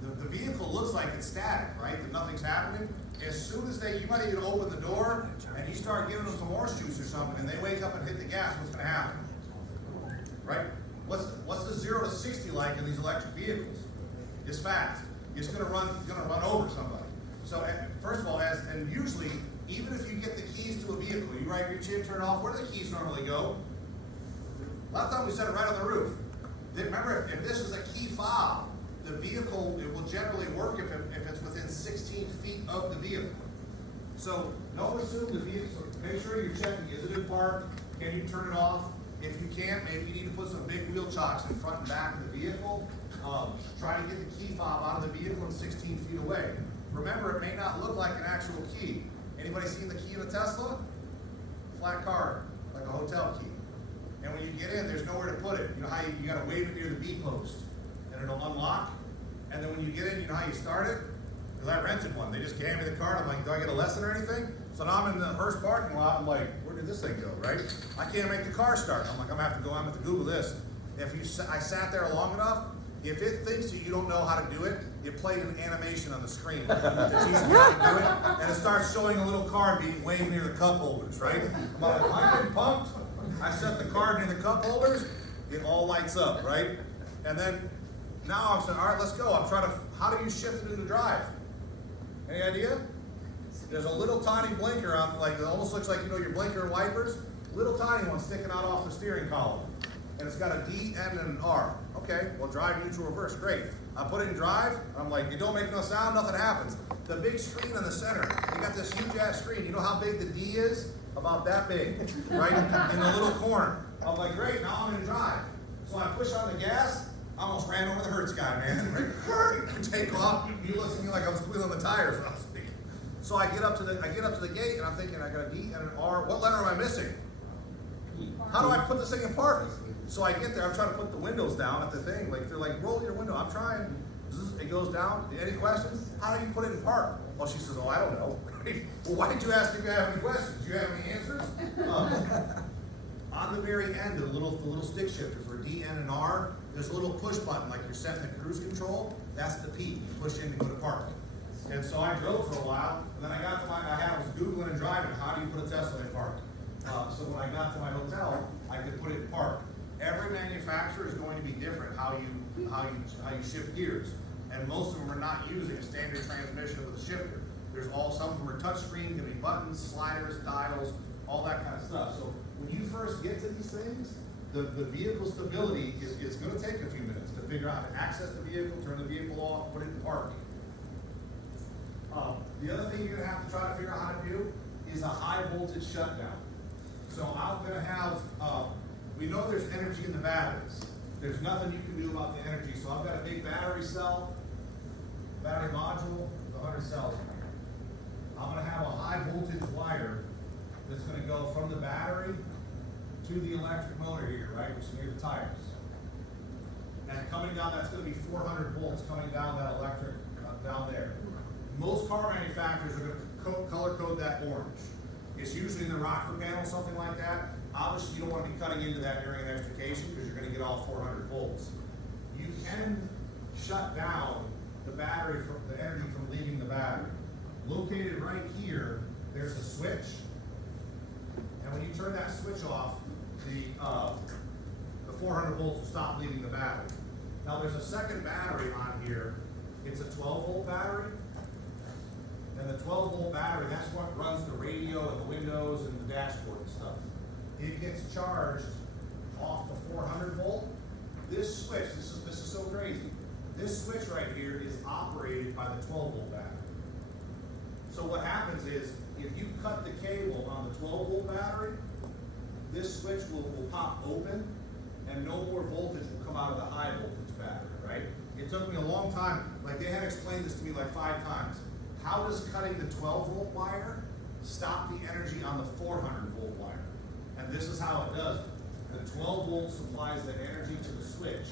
the vehicle looks like it's static, right? That nothing's happening. As soon as you might even open the door and you start giving them some orange juice or something and they wake up and hit the gas, what's going to happen? Right? What's the 0 to 60 like in these electric vehicles? It's fast. It's going to run over somebody. So first of all, and usually, even if you get the keys to a vehicle, you reach in, turn it off, where do the keys normally go? Last time we set it right on the roof. Remember, if this is a key fob, the vehicle, it will generally work if it's within 16 feet of the vehicle. So don't assume the vehicle, make sure you're checking, is it in park? Can you turn it off? If you can't, maybe you need to put some big wheel chocks in front and back of the vehicle. Try to get the key fob out of the vehicle and 16 feet away. Remember, it may not look like an actual key. Anybody seen the key in a Tesla? Flat card, like a hotel key. And when you get in, there's nowhere to put it. You know how you gotta wave it near the B post, and it'll unlock. And then when you get in, you know how you start it? Because I rented one. They just gave me the card. I'm like, do I get a lesson or anything? So now I'm in the Hearst parking lot. I'm like, where did this thing go, right? I can't make the car start. I'm like, I'm gonna have to Google this. I sat there long enough, if it thinks you don't know how to do it, it played an animation on the screen to teach me how to do it, and it starts showing a little card being waved near the cup holders, right? I'm like, I'm getting pumped. I set the card near the cup holders, it all lights up, right? And then now I'm saying, all right, let's go. I'm trying to, how do you shift it into drive? Any idea? There's a little tiny blinker on, like it almost looks like, you know, your blinker and wipers, little tiny one sticking out off the steering column. And it's got a D, N, and an R. Okay, well, drive, neutral, reverse, great. I put it in drive, I'm like, it don't make no sound, nothing happens. The big screen in the center, you got this huge ass screen. You know how big the D is? About that big, right? In the little corner. I'm like, great, now I'm in drive. So I push on the gas, I almost ran over the Hertz guy, man. Right? Take off, he looks at me like I'm squealing the tires when I'm speaking. So I get up to the gate and I'm thinking, I got a D and an R. What letter am I missing? How do I put this thing in park? So I get there, I'm trying to put the windows down at the thing. Like, they're like, roll your window. I'm trying. It goes down. Any questions? How do you put it in park? Well, she says, oh, I don't know. Well, why did you ask if you have any questions? Do you have any answers? On the very end of the little stick shifter for D, N, and R, there's a little push button like you're setting the cruise control. That's the P. You push in to go to park. And so I drove for a while, and then I got to I was Googling and driving, how do you put a Tesla in park? So when I got to my hotel, I could put it in park. Every manufacturer is going to be different how you shift gears. And most of them are not using a standard transmission with a shifter. Some of them are touchscreen, can be buttons, sliders, dials, all that kind of stuff. So when you first get to these things, the vehicle stability is going to take a few minutes to figure out how to access the vehicle, turn the vehicle off, put it in park. The other thing you're going to have to try to figure out how to do is a high voltage shutdown. So I'm going to have, we know there's energy in the batteries. There's nothing you can do about the energy. So I've got a big battery cell, battery module, 100 cells in here. I'm going to have a high voltage wire that's going to go from the battery to the electric motor here, right, which is near the tires. And coming down, that's going to be 400 volts coming down that electric, down there. Most car manufacturers are going to color code that orange. It's usually in the rocker panel, something like that. Obviously, you don't want to be cutting into that during an extrication because you're going to get all 400 volts. You can shut down the battery, from the energy from leaving the battery. Located right here, there's a switch. And when you turn that switch off, the 400 volts will stop leaving the battery. Now there's a second battery on here. It's a 12 volt battery. And the 12 volt battery, that's what runs the radio and the windows and the dashboard and stuff. It gets charged off the 400 volt. This switch, this is so crazy. This switch right here is operated by the 12 volt battery. So what happens is, if you cut the cable on the 12 volt battery, this switch will pop open and no more voltage will come out of the high voltage battery, right? It took me a long time, like they had explained this to me like 5 times. How does cutting the 12 volt wire stop the energy on the 400 volt wire? And this is how it does it. The 12 volt supplies the energy to the switch,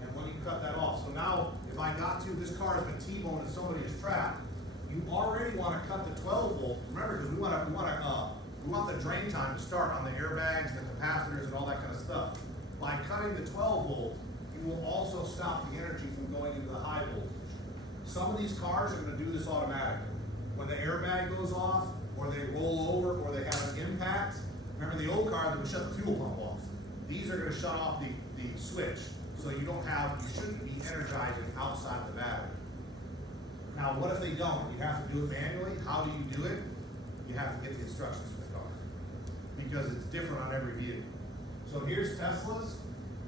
and when you cut that off. So now, if I got to, this car has been T-boned and somebody is trapped, you already want to cut the 12 volt. Remember, because we want the drain time to start on the airbags, the capacitors, and all that kind of stuff. By cutting the 12 volt, you will also stop the energy from going into the high voltage. Some of these cars are going to do this automatically. When the airbag goes off, or they roll over, or they have an impact. Remember the old car that would shut the fuel pump off. These are going to shut off the switch, so you shouldn't be energizing outside the battery. Now, what if they don't? You have to do it manually. How do you do it? You have to get the instructions for the car, because it's different on every vehicle. So here's Tesla's.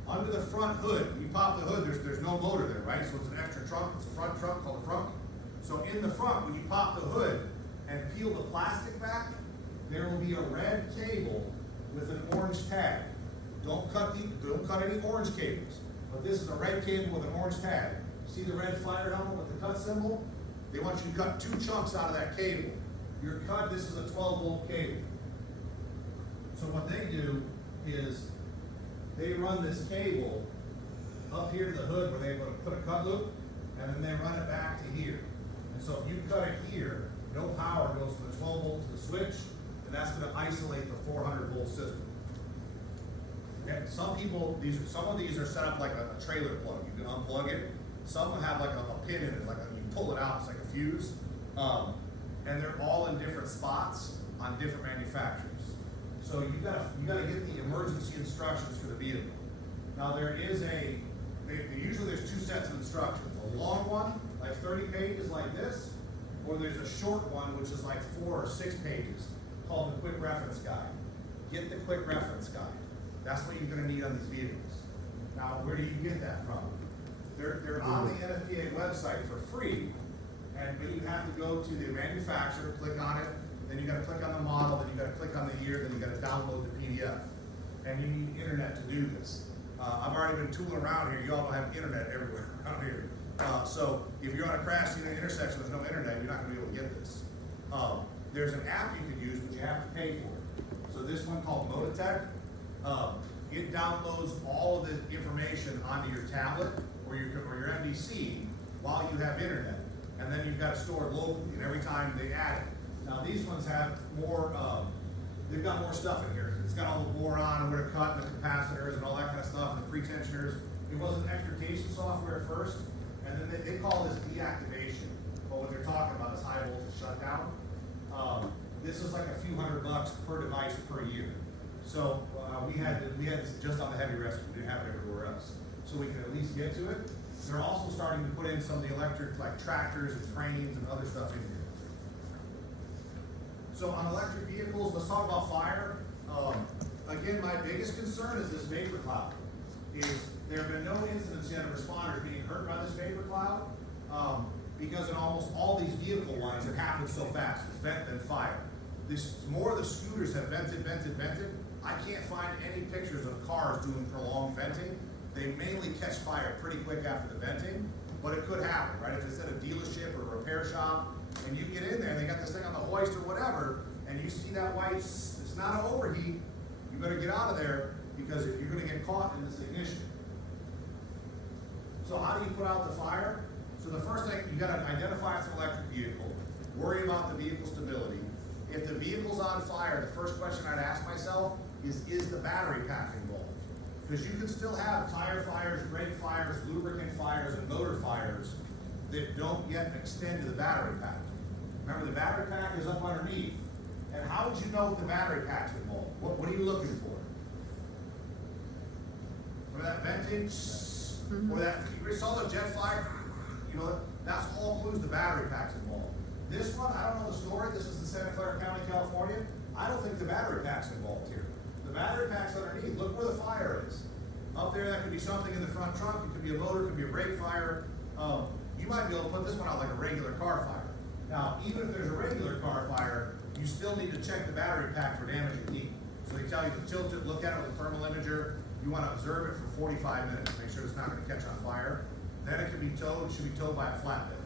Under the front hood, you pop the hood, there's no motor there, right? So it's an extra trunk, it's a front trunk called a frunk. So in the front, when you pop the hood and peel the plastic back, there will be a red cable with an orange tag. don't cut any orange cables. But this is a red cable with an orange tag. See the red fire helmet with the cut symbol? They want you to cut 2 chunks out of that cable. Your cut, this is a 12-volt cable. So what they do is they run this cable up here to the hood where they put a cut loop, and then they run it back to here. And so if you cut it here, no power goes from the 12 volt to the switch, and that's going to isolate the 400 volt system. Okay? Some of these are set up like a trailer plug. You can unplug it. Some have like a pin in it, you pull it out, it's like a fuse. And they're all in different spots on different manufacturers. So you gotta get the emergency instructions for the vehicle. Now usually there's 2 sets of instructions. A long one, like 30 pages like this, or there's a short one which is like 4 or 6 pages called the quick reference guide. Get the quick reference guide. That's what you're gonna need on these vehicles. Now, where do you get that from? They're on the NFPA website for free, but you have to go to the manufacturer, click on it, then you gotta click on the model, then you gotta click on the year, then you gotta download the PDF. And you need internet to do this. I've already been tooling around here, you all don't have internet everywhere around here. So if you're on a crash intersection, there's no internet, you're not gonna be able to get this. There's an app you can use, but you have to pay for it. So this one called Mototech, it downloads all of the information onto your tablet or your MDC while you have internet. And then you've got it stored locally, and every time they add it. Now these ones have more, they've got more stuff in here. It's got all the boron and where to cut and the capacitors and all that kind of stuff, and the pretensioners. It wasn't extrication software at first, and then they call this deactivation. But what they're talking about is high voltage shutdown. This is like a few $100 per device per year. So we had this just on the heavy rescue. We didn't have it everywhere else. So we could at least get to it. They're also starting to put in some of the electric, like tractors and trains and other stuff in here. So on electric vehicles, let's talk about fire. Again, my biggest concern is this vapor cloud. There have been no incidents yet of responders being hurt by this vapor cloud, because in almost all these vehicle lines, it happens so fast. It's vent then fire. More of the scooters have vented. I can't find any pictures of cars doing prolonged venting. They mainly catch fire pretty quick after the venting, but it could happen, right? If it's at a dealership or a repair shop, and you get in there and they got this thing on the hoist or whatever, and you see that white, it's not an overheat, you better get out of there, because if you're gonna get caught in this ignition. So how do you put out the fire? So the first thing, you gotta identify it's an electric vehicle, worry about the vehicle stability. If the vehicle's on fire, the first question I'd ask myself is the battery pack involved? Because you can still have tire fires, brake fires, lubricant fires, and motor fires that don't yet extend to the battery pack. Remember, the battery pack is up underneath. And how would you know if the battery pack's involved? What are you looking for? Remember that venting? Or that, you saw the jet fire? You know, that's all clues the battery pack's involved. This one, I don't know the story. This is in Santa Clara County, California. I don't think the battery pack's involved here. The battery pack's underneath. Look where the fire is. Up there, that could be something in the front trunk. It could be a motor, it could be a brake fire. You might be able to put this one out like a regular car fire. Now, even if there's a regular car fire, you still need to check the battery pack for damage and heat. So they tell you to tilt it, look at it with a thermal imager. You want to observe it for 45 minutes, make sure it's not going to catch on fire. Then it can be towed, it should be towed by a flatbed.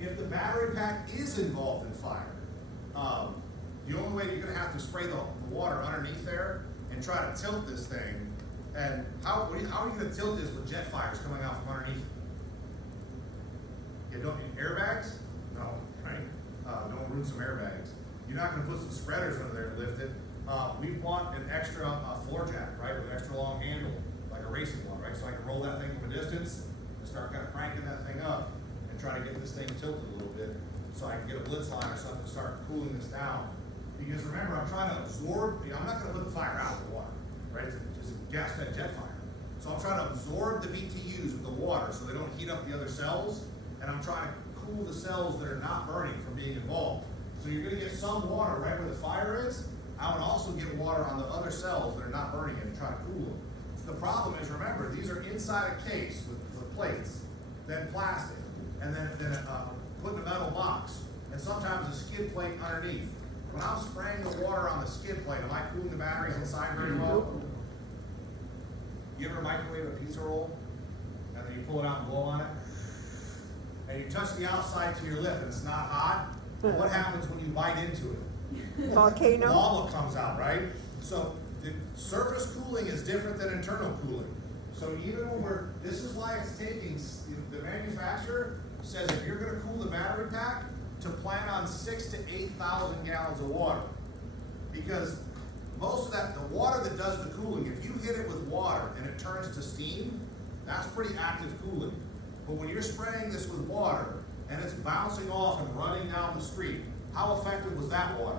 If the battery pack is involved in fire, the only way you're going to have to spray the water underneath there and try to tilt this thing. And how are you going to tilt this with jet fires coming out from underneath? You don't need airbags? No, right? Don't ruin some airbags. You're not going to put some spreaders under there to lift it. We want an extra floor jack, right, with an extra long handle, like a racing one, right? So I can roll that thing from a distance and start kind of cranking that thing up and try to get this thing tilted a little bit so I can get a blitz line or something to start cooling this down. Because remember, I'm trying to absorb, I'm not going to put the fire out with the water, right? It's just a gas-fed jet fire. So I'm trying to absorb the BTUs with the water so they don't heat up the other cells, and I'm trying to cool the cells that are not burning from being involved. So you're going to get some water right where the fire is. I would also get water on the other cells that are not burning and try to cool them. The problem is, remember, these are inside a case with plates, then plastic, and then put in a metal box, and sometimes a skid plate underneath. When I'm spraying the water on the skid plate, am I cooling the batteries inside very well? You ever microwave a pizza roll, and then you pull it out and blow on it? And you touch the outside to your lip and it's not hot? What happens when you bite into it? Volcano? Lava comes out, right? So the surface cooling is different than internal cooling. So even when this is why it's taking, the manufacturer says if you're gonna cool the battery pack, to plan on 6,000 to 8,000 gallons of water. Because most of that, the water that does the cooling, if you hit it with water and it turns to steam, that's pretty active cooling. But when you're spraying this with water and it's bouncing off and running down the street, how effective was that water?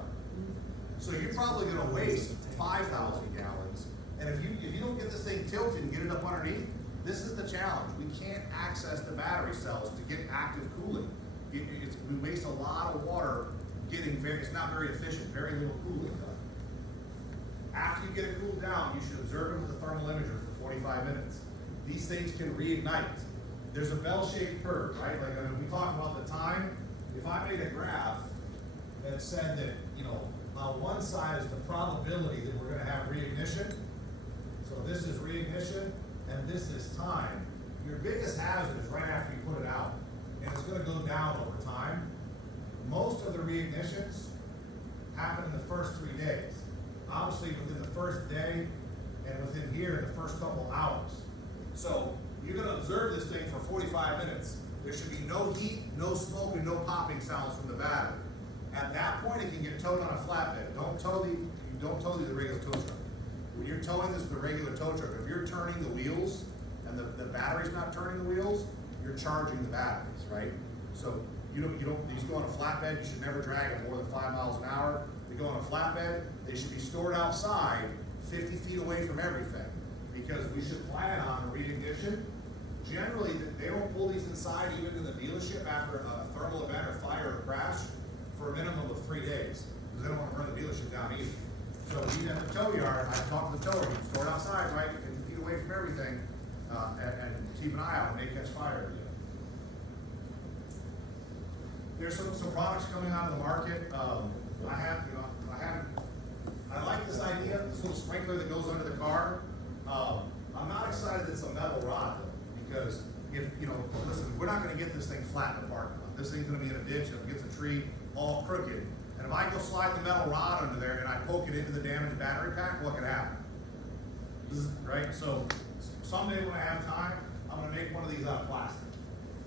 So you're probably gonna waste 5,000 gallons. And if you don't get this thing tilted and get it up underneath, this is the challenge. We can't access the battery cells to get active cooling. We waste a lot of water getting it's not very efficient, very little cooling done. After you get it cooled down, you should observe it with a thermal imager for 45 minutes. These things can reignite. There's a bell-shaped curve, right? Like when we talk about the time, if I made a graph that said that, on one side is the probability that we're gonna have reignition. So this is reignition, and this is time. Your biggest hazard is right after you put it out, and it's gonna go down over time. Most of the reignitions happen in the first 3 days. Obviously within the first day, and within here in the first couple hours. So you're gonna observe this thing for 45 minutes. There should be no heat, no smoke, and no popping sounds from the battery. At that point, it can get towed on a flatbed. Don't tow the regular tow truck. When you're towing this with a regular tow truck, if you're turning the wheels and the battery's not turning the wheels, you're charging the batteries, right? So these go on a flatbed, you should never drag them more than 5 miles an hour. They go on a flatbed, they should be stored outside 50 feet away from everything, because we should plan on a reignition. Generally, they don't pull these inside even in the dealership after a thermal event or fire or crash for a minimum of 3 days, because they don't want to burn the dealership down either. So even at the tow yard, I talk to the tower, you can store it outside, right, 50 feet away from everything, and keep an eye out, it may catch fire again. There's some products coming out of the market. I like this idea, this little sprinkler that goes under the car. I'm not excited it's a metal rod though, because listen, we're not gonna get this thing flat in the parking lot. This thing's gonna be in a ditch, and it gets a tree all crooked. And if I go slide the metal rod under there and I poke it into the damaged battery pack, what could happen? Right, so someday when I have time, I'm gonna make one of these out of plastic.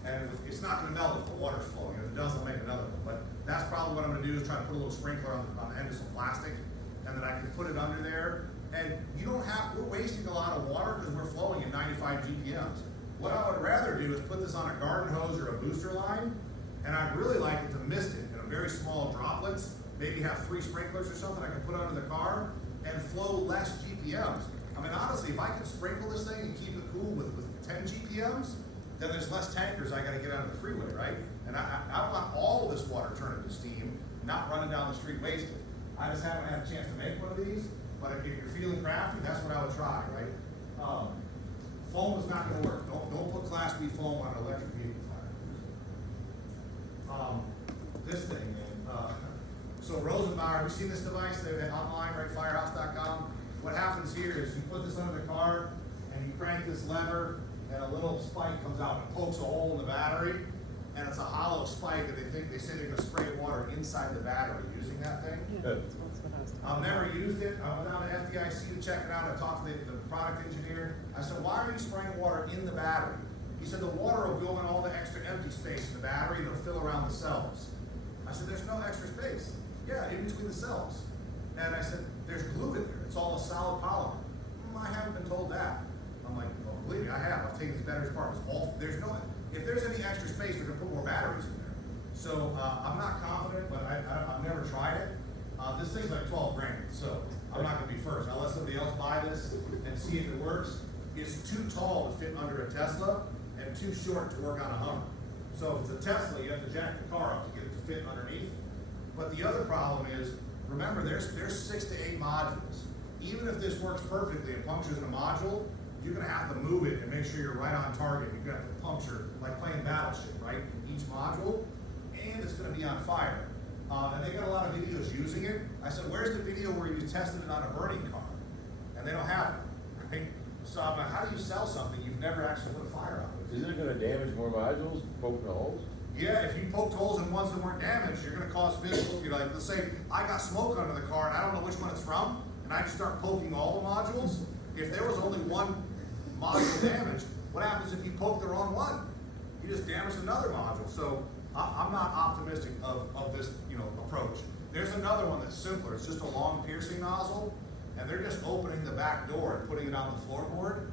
And it's not gonna melt if the water's flowing. If it does, I'll make another one. But that's probably what I'm gonna do, is try to put a little sprinkler on the end of some plastic, and then I can put it under there. And we're wasting a lot of water because we're flowing at 95 GPMs. What I would rather do is put this on a garden hose or a booster line, and I'd really like it to mist it in a very small droplets, maybe have 3 sprinklers or something I can put under the car and flow less GPMs. I mean, honestly, if I could sprinkle this thing and keep it cool with 10 GPMs, then there's less tankers I gotta get out of the freeway, right? And I want all of this water turned into steam, not running down the street wasted. I just haven't had a chance to make one of these, but if you're feeling crafty, that's what I would try, right? Foam is not gonna work. Don't put Class B foam on an electric vehicle tire. This thing, man. So Rosenbauer, have you seen this device? They're online, right? Firehouse.com. What happens here is you put this under the car and you crank this lever, and a little spike comes out and pokes a hole in the battery, and it's a hollow spike, and they say they're gonna spray water inside the battery using that thing. Yeah, that's what I was talking I've never used it. I went down to FDIC to check it out. I talked to the product engineer. I said, why are you spraying water in the battery? He said, the water will go in all the extra empty space in the battery, and it'll fill around the cells. I said, there's no extra space. Yeah, in between the cells. And I said, there's glue in there. It's all a solid polymer. I haven't been told that. I'm like, well, believe me, I have. I've taken these batteries apart. If there's any extra space, they're gonna put more batteries in there. So I'm not confident, but I've never tried it. This thing's like 12 grand, so I'm not gonna be first. I'll let somebody else buy this and see if it works. It's too tall to fit under a Tesla and too short to work on a Hummer. So if it's a Tesla, you have to jack the car up to get it to fit underneath. But the other problem is, remember, there's 6 to 8 modules. Even if this works perfectly and punctures in a module, you're gonna have to move it and make sure you're right on target. You're gonna have to puncture, like playing Battleship, right? Each module, and it's gonna be on fire. And they got a lot of videos using it. I said, where's the video where you tested it on a burning car? And they don't have it, right? So I'm like, how do you sell something you've never actually put a fire out with? Isn't it gonna damage more modules, poking holes? Yeah, if you poked holes in ones that weren't damaged, you're gonna cause physical, you know, like, let's say I got smoke under the car and I don't know which one it's from, and I just start poking all the modules. If there was only one module damaged, what happens if you poke the wrong one? You just damage another module. So I'm not optimistic of this, you know, approach. There's another one that's simpler. It's just a long piercing nozzle, and they're just opening the back door and putting it on the floorboard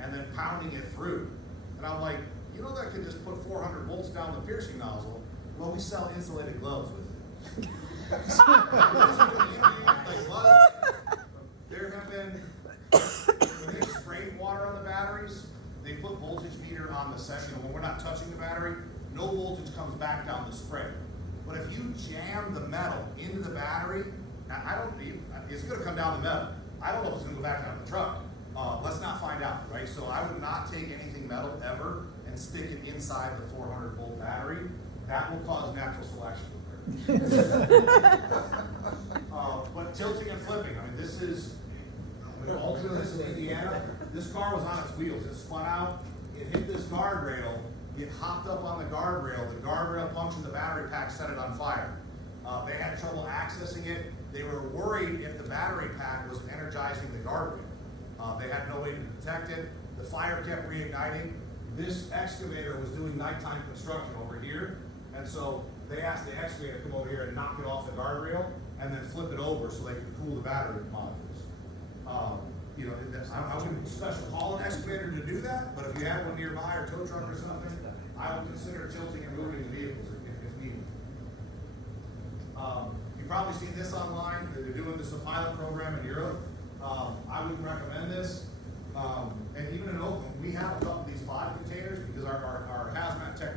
and then pounding it through. And I'm like, you know, that could just put 400 volts down the piercing nozzle. Well, we sell insulated gloves with it. There have been, when they sprayed water on the batteries, they put voltage meter on the section. When we're not touching the battery, no voltage comes back down the spray. But if you jam the metal into the battery, it's gonna come down the metal. I don't know if it's gonna go back down the truck. Let's not find out, right? So I would not take anything metal ever and stick it inside the 400 volt battery. That will cause natural selection. But tilting and flipping, I mean, this is, ultimately this is Indiana. This car was on its wheels. It spun out, it hit this guardrail, it hopped up on the guardrail punctured the battery pack, set it on fire. They had trouble accessing it. They were worried if the battery pack was energizing the guardrail. They had no way to detect it. The fire kept reigniting. This excavator was doing nighttime construction over here, and so they asked the excavator to come over here and knock it off the guardrail and then flip it over so they could cool the battery modules. You know, I wouldn't special call an excavator to do that, but if you have one nearby or tow truck or something, I would consider tilting and moving the vehicles if needed. You've probably seen this online. They're doing this a pilot program in Europe. I wouldn't recommend this. And even in Oakland, we have a couple of these pod containers because our hazmat tech